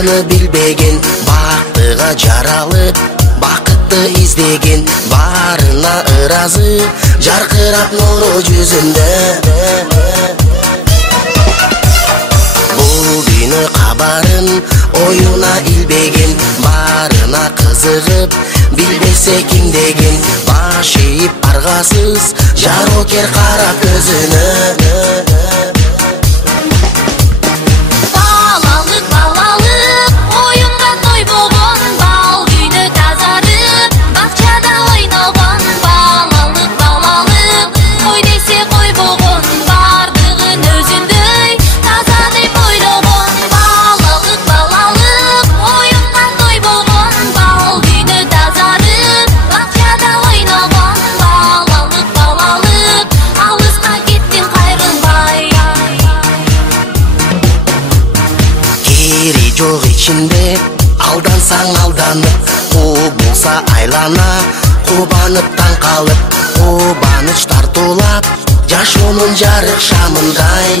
бардыгыны билбеген, бактыга жаралып бакытты издеген, барына ыразы жаркырап нуру жүзүндө. Бул дүйнө кабарын оюна илбеген, барына кызыгып билбесе ким деген, баш ийип аргасыз жарокер кара көзүнө. Жок ичинде алдансаң алданып, куу болса айлана, кубанып таң калып, кубаныч тартуулап, жашоонун жарык шамындай.